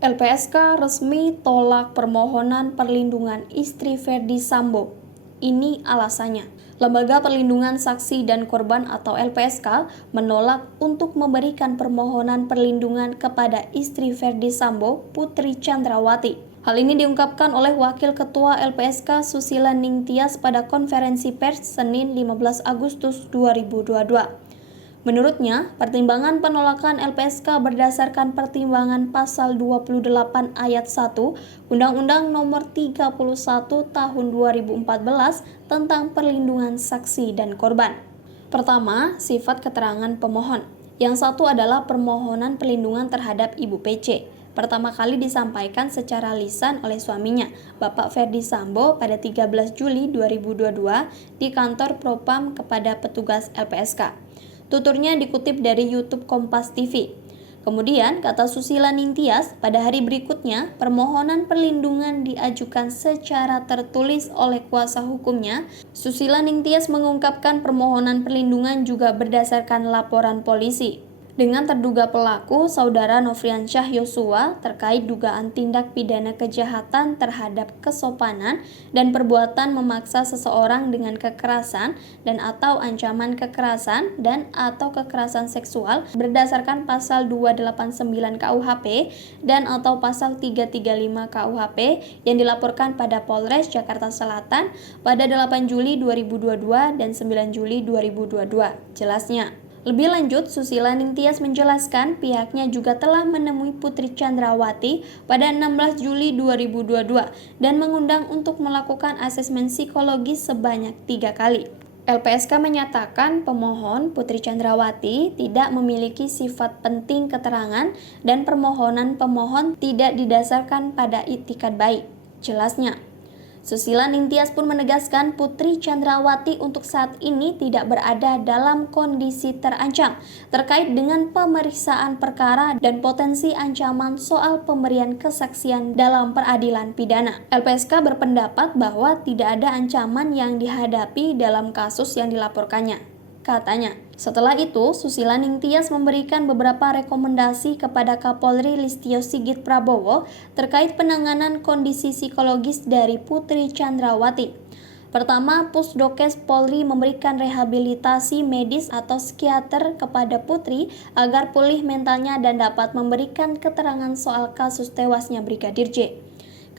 LPSK resmi tolak permohonan perlindungan istri Ferdy Sambo. Ini alasannya. Lembaga Perlindungan Saksi dan Korban atau LPSK menolak untuk memberikan permohonan perlindungan kepada istri Ferdy Sambo, Putri Chandrawati. Hal ini diungkapkan oleh Wakil Ketua LPSK Susila Ningtyas pada konferensi pers Senin 15 Agustus 2022. Menurutnya, pertimbangan penolakan LPSK berdasarkan pertimbangan pasal 28 ayat 1 Undang-Undang Nomor 31 Tahun 2014 tentang perlindungan saksi dan korban. Pertama, sifat keterangan pemohon. Yang satu adalah permohonan perlindungan terhadap Ibu PC. Pertama kali disampaikan secara lisan oleh suaminya, Bapak Ferdy Sambo pada 13 Juli 2022 di kantor Propam kepada petugas LPSK. Tuturnya dikutip dari YouTube Kompas TV. Kemudian, kata Susila Ningtyas, pada hari berikutnya, permohonan perlindungan diajukan secara tertulis oleh kuasa hukumnya. Susila Ningtyas mengungkapkan permohonan perlindungan juga berdasarkan laporan polisi. Dengan terduga pelaku, Saudara Nofriansyah Yosua terkait dugaan tindak pidana kejahatan terhadap kesopanan dan perbuatan memaksa seseorang dengan kekerasan dan atau ancaman kekerasan dan atau kekerasan seksual berdasarkan pasal 289 KUHP dan atau pasal 335 KUHP yang dilaporkan pada Polres Jakarta Selatan pada 8 Juli 2022 dan 9 Juli 2022. Jelasnya. Lebih lanjut, Susila Ningtyas menjelaskan pihaknya juga telah menemui Putri Chandrawati pada 16 Juli 2022 dan mengundang untuk melakukan asesmen psikologis sebanyak 3 kali. LPSK menyatakan pemohon Putri Chandrawati tidak memiliki sifat penting keterangan dan permohonan pemohon tidak didasarkan pada itikat baik. Jelasnya. Susila Ningtyas pun menegaskan Putri Chandrawati untuk saat ini tidak berada dalam kondisi terancam terkait dengan pemeriksaan perkara dan potensi ancaman soal pemberian kesaksian dalam peradilan pidana. LPSK berpendapat bahwa tidak ada ancaman yang dihadapi dalam kasus yang dilaporkannya. Katanya, setelah itu Susila Ningtyas memberikan beberapa rekomendasi kepada Kapolri Listio Sigit Prabowo terkait penanganan kondisi psikologis dari Putri Chandrawati. Pertama, Pusdokes Polri memberikan rehabilitasi medis atau psikiater kepada Putri agar pulih mentalnya dan dapat memberikan keterangan soal kasus tewasnya Brigadir J.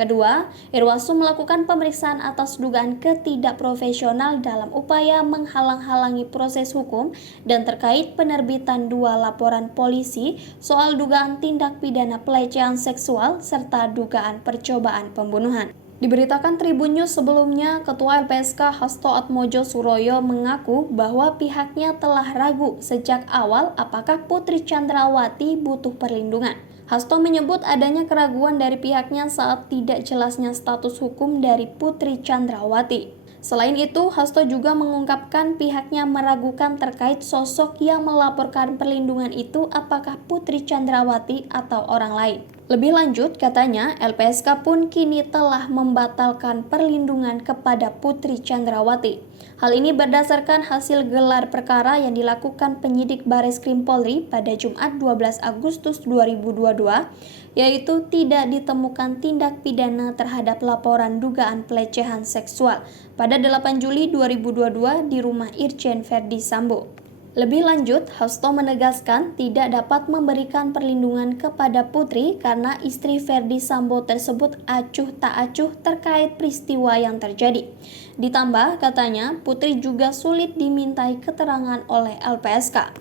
Kedua, Irwasum melakukan pemeriksaan atas dugaan ketidakprofesional dalam upaya menghalang-halangi proses hukum dan terkait penerbitan 2 laporan polisi soal dugaan tindak pidana pelecehan seksual serta dugaan percobaan pembunuhan. Diberitakan Tribun News sebelumnya, Ketua LPSK Hasto Atmojo Suroyo mengaku bahwa pihaknya telah ragu sejak awal apakah Putri Chandrawati butuh perlindungan. Hasto menyebut adanya keraguan dari pihaknya saat tidak jelasnya status hukum dari Putri Chandrawati. Selain itu, Hasto juga mengungkapkan pihaknya meragukan terkait sosok yang melaporkan perlindungan itu apakah Putri Chandrawati atau orang lain. Lebih lanjut, katanya LPSK pun kini telah membatalkan perlindungan kepada Putri Chandrawati. Hal ini berdasarkan hasil gelar perkara yang dilakukan penyidik Bareskrim Polri pada Jumat 12 Agustus 2022, yaitu tidak ditemukan tindak pidana terhadap laporan dugaan pelecehan seksual pada 8 Juli 2022 di rumah Irjen Ferdy Sambo. Lebih lanjut, Hasto menegaskan tidak dapat memberikan perlindungan kepada Putri karena istri Ferdy Sambo tersebut acuh tak acuh terkait peristiwa yang terjadi. Ditambah, katanya, Putri juga sulit dimintai keterangan oleh LPSK.